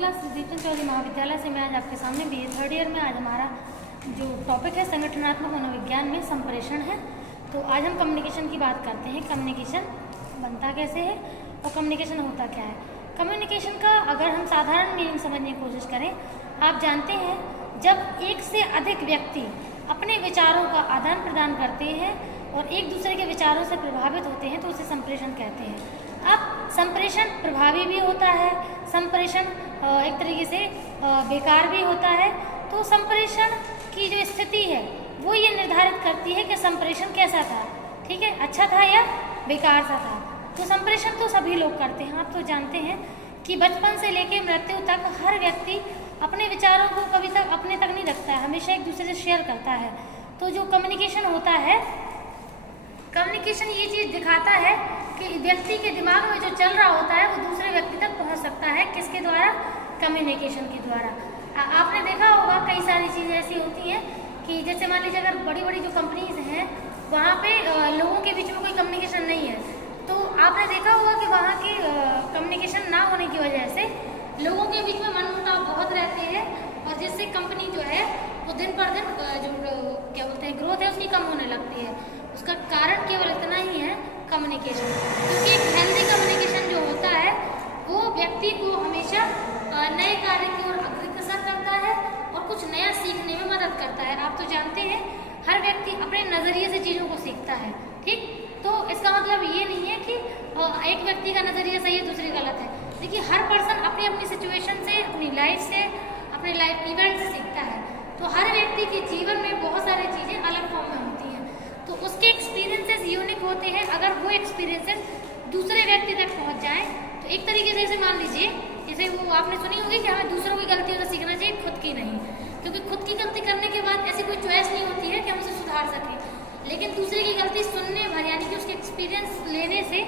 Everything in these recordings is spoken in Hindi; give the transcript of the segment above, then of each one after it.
क्लास दीपचंद चौधरी महाविद्यालय से मैं आज आपके सामने बीए थर्ड ईयर में आज हमारा जो टॉपिक है संगठनात्मक मनोविज्ञान में संप्रेषण है। तो आज हम कम्युनिकेशन की बात करते हैं। कम्युनिकेशन बनता कैसे है और कम्युनिकेशन होता क्या है। कम्युनिकेशन का अगर हम साधारण मीनिंग समझने की कोशिश करें, आप जानते हैं जब एक से अधिक व्यक्ति अपने विचारों का आदान प्रदान करते हैं और एक दूसरे के विचारों से प्रभावित होते हैं तो उसे संप्रेषण कहते हैं। अब संप्रेषण प्रभावी भी होता है, संप्रेषण एक तरीके से बेकार भी होता है। तो संप्रेषण की जो स्थिति है वो ये निर्धारित करती है कि संप्रेषण कैसा था, ठीक है, अच्छा था या बेकार सा था। तो संप्रेषण तो सभी लोग करते हैं। आप तो जानते हैं कि बचपन से लेकर मृत्यु तक हर व्यक्ति अपने विचारों को कभी तक अपने तक नहीं रखता है, हमेशा एक दूसरे से शेयर करता है। तो जो कम्युनिकेशन होता है, कम्युनिकेशन ये चीज़ दिखाता है कि व्यक्ति के दिमाग में जो चल रहा होता है वो दूसरे व्यक्ति तक पहुंच सकता है। किसके द्वारा? कम्युनिकेशन के द्वारा। आपने देखा होगा कई सारी चीज़ें ऐसी होती हैं कि जैसे मान लीजिए अगर बड़ी बड़ी जो कंपनीज हैं वहाँ पे लोगों के बीच में कोई कम्युनिकेशन नहीं है, तो आपने देखा होगा कि वहाँ की कम्युनिकेशन ना होने की वजह से लोगों के बीच में मनमुटाव बहुत रहते हैं और जिससे कंपनी जो है वो दिन पर दिन जो क्या बोलते हैं ग्रोथ है उसकी कम होने लगती है। उसका कारण केवल इतना ही है, कम्युनिकेशन। क्योंकि एक हेल्दी कम्युनिकेशन जो होता है वो व्यक्ति को हमेशा नए कार्य की ओर अग्रसर करता है और कुछ नया सीखने में मदद करता है। आप तो जानते हैं हर व्यक्ति अपने नज़रिए से चीज़ों को सीखता है, ठीक। तो इसका मतलब ये नहीं है कि एक व्यक्ति का नज़रिया सही है दूसरी गलत है। देखिए हर पर्सन अपनी अपनी सिचुएशन से, अपनी लाइफ से, अपने लाइफ इवेंट से सीखता है। तो हर व्यक्ति के जीवन में बहुत सारी चीज़ें अलग फॉर्म में होती हैं, तो उसके एक्सपीरियंसेस यूनिक होते हैं। अगर वो एक्सपीरियंसेस दूसरे व्यक्ति तक पहुंच जाएं तो एक तरीके से मान लीजिए जैसे वो आपने सुनी होगी कि हमें दूसरों की गलतियों से सीखना चाहिए, खुद की नहीं। क्योंकि खुद की गलती करने के बाद ऐसी कोई चॉइस नहीं होती है कि हम उसे सुधार सकें, लेकिन दूसरे की गलती सुनने भर यानी कि उसके एक्सपीरियंस लेने से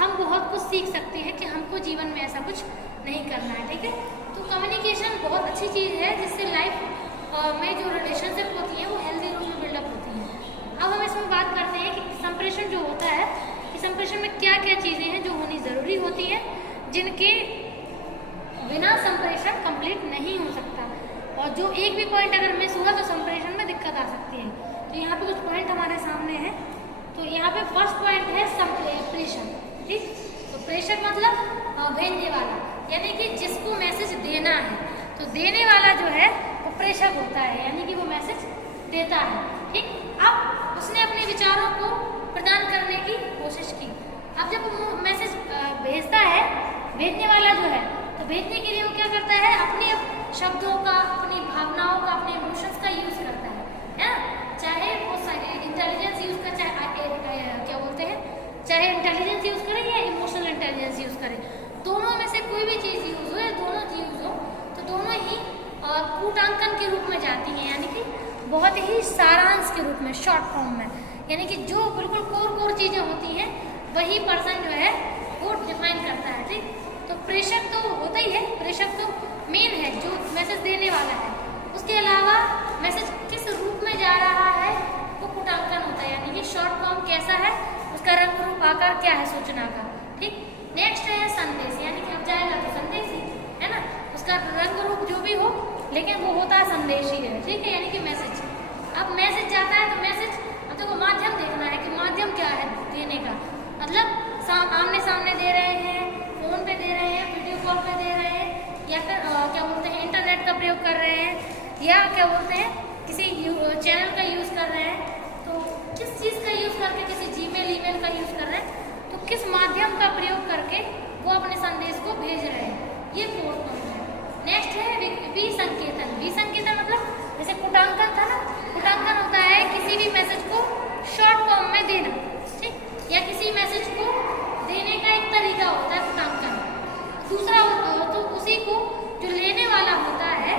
हम बहुत कुछ सीख सकते हैं कि हमको जीवन में ऐसा कुछ नहीं करना है, ठीक है। तो कम्युनिकेशन बहुत अच्छी चीज़ है जिससे लाइफ में जो रिलेशनशिप होती है वो हेल्दी रूप में बिल्डअप होती है। अब हम इसमें बात करते हैं कि संप्रेषण जो होता है कि संप्रेषण में क्या क्या चीज़ें हैं जो होनी ज़रूरी होती है, जिनके बिना संप्रेषण कंप्लीट नहीं हो सकता। और जो एक भी पॉइंट अगर मिस हुआ तो संप्रेषण में दिक्कत आ सकती है। तो यहाँ पे कुछ पॉइंट हमारे सामने हैं। तो यहाँ पे फर्स्ट पॉइंट है संप्रेषण, ठीक। तो प्रेषक मतलब भेजने वाला, यानी कि जिसको मैसेज देना है। तो देने वाला जो है वो प्रेषक होता है, यानी कि वो मैसेज देता है, ठीक। अब उसने अपने विचारों को प्रदान करने की कोशिश की। अब जब वो मैसेज भेजता है, भेजने वाला जो है, तो भेजने के लिए वो क्या करता है, अपने शब्दों का, अपनी भावनाओं का, अपने इमोशंस का यूज करता है ना। चाहे वो इंटेलिजेंस यूज कर, चाहे क्या बोलते हैं, चाहे इंटेलिजेंस यूज करे या इमोशनल इंटेलिजेंस यूज करे, दोनों में से कोई भी चीज़ यूज हो या दोनों चीज हो तो दोनों ही कूटांकन के रूप में जाती हैं, यानी कि बहुत ही सारांश के रूप में, शॉर्ट फॉर्म में। यानी कि जो बिल्कुल कोर चीज़ें होती हैं वही पर्सन जो है वो डिफाइन करता है, ठीक। तो प्रेषक तो होता ही है, प्रेषक तो मेन है जो मैसेज देने वाला है। उसके अलावा मैसेज किस रूप में जा रहा है वो कूटांकन होता है, यानी कि शॉर्ट फॉर्म कैसा है, उसका रंग रूप आकार क्या है सूचना का, ठीक। नेक्स्ट है संदेश, यानी कि अब जाएगा तो संदेश ही है ना, उसका रंग रूप जो भी हो लेकिन वो होता है संदेश ही है, ठीक है, यानी कि मैसेज। अब मैसेज जाता है तो मैसेज देखो माध्यम देखना है कि माध्यम क्या है देने का, मतलब आमने सामने दे रहे हैं, फोन पे दे रहे हैं, वीडियो कॉल पे दे रहे हैं, या फिर क्या बोलते हैं इंटरनेट का प्रयोग कर रहे हैं, या क्या बोलते हैं किसी चैनल का यूज़ कर रहे हैं। तो किस चीज़ का यूज़ करके, किसी जीमेल ईमेल का यूज़ कर रहे हैं, तो किस माध्यम का प्रयोग करके वो अपने संदेश को भेज रहे हैं, ये फोर्थ पॉइंट है। नेक्स्ट है विसंकेतन। विसंकेतन मतलब जैसे कूटांकन था ना, कूटांकन होता है किसी भी मैसेज को शॉर्ट फॉर्म में देना, ठीक, या किसी मैसेज को देने का एक तरीका होता है कूटांकन। दूसरा तो उसी को जो लेने वाला होता है,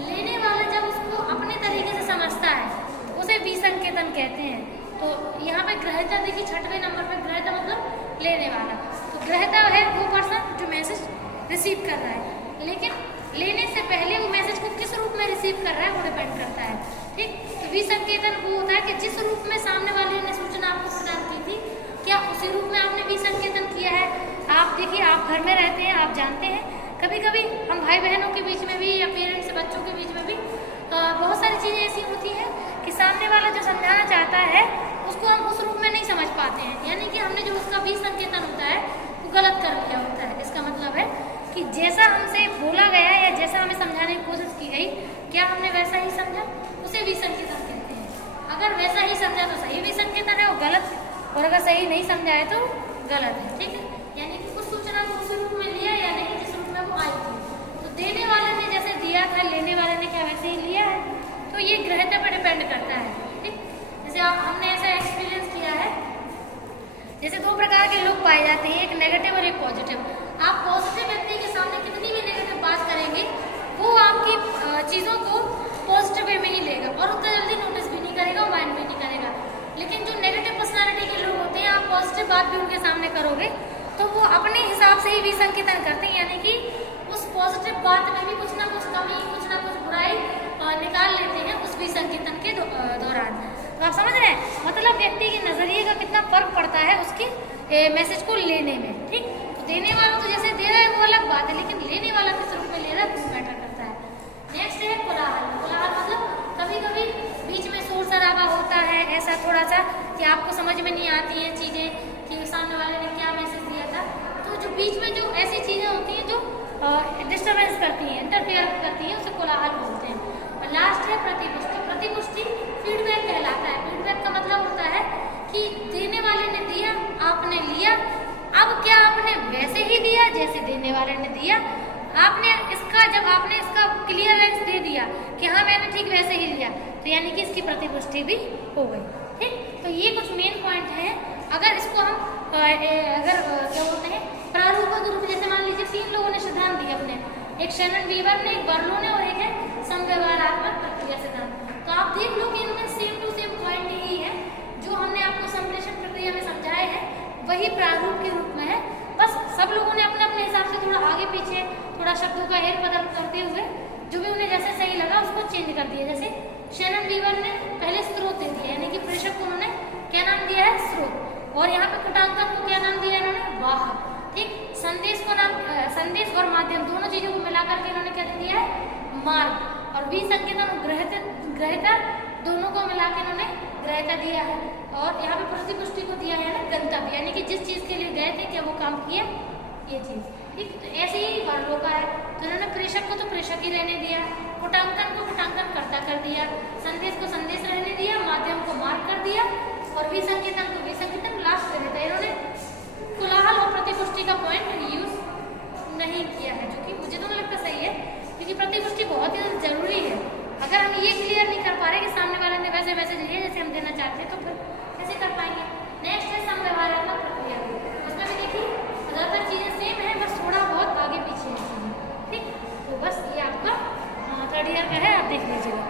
लेने वाला जब उसको अपने तरीके से समझता है उसे विसंकेतन कहते हैं। तो यहाँ पे ग्रहता देखिए 6वें नंबर पे ग्रहता मतलब लेने वाला। तो ग्रहता है वो पर्सन जो मैसेज रिसीव कर रहा है, लेकिन लेने से पहले वो मैसेज को किस रूप में रिसीव कर रहा है वो डिपेंड करता है, ठीक। तो विसंकेतन वो होता है कि जिस रूप में सामने वाले ने सूचना आपको प्रदान की थी, क्या उसी रूप में आपने विसंकेतन किया है। आप देखिए आप घर में रहते हैं, आप जानते हैं कभी कभी हम भाई बहनों के बीच में भी या पेरेंट्स से बच्चों के बीच में भी बहुत सारी चीज़ें ऐसी होती हैं कि सामने वाला जो समझाना चाहता है उसको हम उस रूप में नहीं समझ पाते हैं, यानी कि हमने जो उसका भी संकेतन होता है वो गलत कर लिया होता है। इसका मतलब है कि जैसा हमसे बोला गया या जैसा हमें समझाने की कोशिश की गई, क्या हमने वैसा ही समझा, उसे भी संकेतन कहते हैं। अगर वैसा ही समझा तो सही भी संकेतन है और गलत, और अगर सही नहीं समझा है तो गलत है। ठीक है, यानी कि उस सूचना को उस रूप में लिया या नहीं जिस रूप में वो आई थी। तो देने वाले ने जैसे दिया था, लेने वाले ने क्या वैसे ही लिया है, तो ये ग्रहता पर डिपेंड करता है। ठीक, जैसे हमने ऐसा एक्सपीरियंस किया है, जैसे दो प्रकार के लोग पाए जाते हैं, एक नेगेटिव और एक पॉजिटिव। आप पॉजिटिव व्यक्ति के सामने कितनी भी नेगेटिव बात करेंगे वो आपकी चीज़ों को पॉजिटिव वे में ही लेगा और उतना जल्दी नोटिस भी नहीं करेगा और माइंड भी नहीं करेगा। लेकिन जो नेगेटिव पर्सनालिटी के लोग होते हैं, आप पॉजिटिव बात भी उनके सामने करोगे तो वो अपने हिसाब से ही भी संकेतन करते हैं, यानी कि उस पॉजिटिव बात में भी कुछ ना कुछ कमी, कुछ ना कुछ बुराई निकाल लेते हैं उस भी संकेतन के दौरान। तो आप समझ रहे हैं, मतलब व्यक्ति के नजरिए का कितना फर्क पड़ता है उसके मैसेज को लेने में। ठीक, तो देने वाला तो जैसे दे रहा है वो अलग बात है, लेकिन लेने वाला किस रूप में ले रहा है वो मैटर करता है। नेक्स्ट है कोलाहल। कोलाहल मतलब कभी कभी बीच में शोर शराबा होता है, ऐसा थोड़ा सा कि आपको समझ में नहीं आती हैं चीज़ें कि सामने वाले ने क्या मैसेज दिया था। तो जो बीच में जो ऐसी चीज़ें होती हैं जो डिस्टर्बेंस करती हैं, इंटरफेयर करती हैं, उसे कोलाहल बोलते हैं। और लास्ट है प्रतिपुष्टि। प्रतिपुष्टि फीडबैक कहलाता है। फीडबैक का मतलब होता है कि देने वाले ने दिया, आपने लिया, अब क्या आपने वैसे ही दिया जैसे देने वाले ने दिया, आपने इसका जब आपने इसका क्लियरेंस दे दिया कि हाँ मैंने ठीक वैसे ही लिया, तो यानी कि इसकी प्रतिपुष्टि भी हो गई। ठीक, तो ये कुछ मेन पॉइंट हैं। अगर इसको हम क्या बोलते हैं प्रारूप के रूप, जैसे मान लीजिए 3 लोगों ने सिद्धांत दिए अपने, एक शैनन वीवर ने, एक बर्लो ने और एक है समव्यवहारात्मक प्रक्रिया सिद्धांत। तो आप देख लो कि इनमें सेम टू सेम पॉइंट यही है जो हमने आपको संप्रेषण प्रक्रिया में समझाए हैं, वही प्रारूप के रूप में है। बस सब लोगों ने अपने अपने हिसाब से थोड़ा आगे पीछे थोड़ा शब्दों का हेर बदल करते हुए जो भी उन्हें जैसे सही लगा उसको चेंज कर दिया। जैसे शैनन वीवर ने पहले स्रोत दे दिया, यानी कि प्रेषक को उन्होंने क्या नाम दिया है, स्रोत, और यहाँ पे कुटांकन को क्या नाम दिया इन्होंने, वाहक। ठीक, संदेश को नाम, संदेश और माध्यम दोनों चीजों को मिलाकर के इन्होंने क्या दे दिया है, मार्ग, और भी संकेतन ग्रहिता दोनों को मिला के इन्होंने ग्रहिता दिया है। और यहाँ पे प्रतिपुष्टि को दिया है ना गंतव्य, यानी कि जिस चीज के लिए गए थे क्या वो काम किया, ये चीज। ठीक, तो ऐसे ही वर्णों का है, तो इन्होंने प्रेषक को तो प्रेषक ही रहने दिया, कुटांकन को कुटांकन कर्ता कर दिया, संदेश को संदेश रहने दिया, माध्यम को मार्ग कर दिया, और भी संकेतन को भी संकेतन लास्ट कर देता है। इन्होंने कोलाहल और प्रतिपुष्टि का पॉइंट यूज नहीं किया है, जो कि मुझे तो नहीं लगता सही है, क्योंकि प्रतिपुष्टि बहुत ही जरूरी है। अगर हम ये क्लियर नहीं कर पा रहे कि सामने वाले ने वैसे वैसे लिए जैसे हम देना चाहते हैं, तो फिर कैसे कर पाएंगे। नेक्स्ट है समव्यवहारात्मक प्रक्रिया। उसमें भी देखिए ज़्यादातर चीज़ें सेम है, बस थोड़ा बहुत आगे पीछे है। ठीक, तो बस ये आपका 3rd ईयर का है, आप देख लीजिएगा।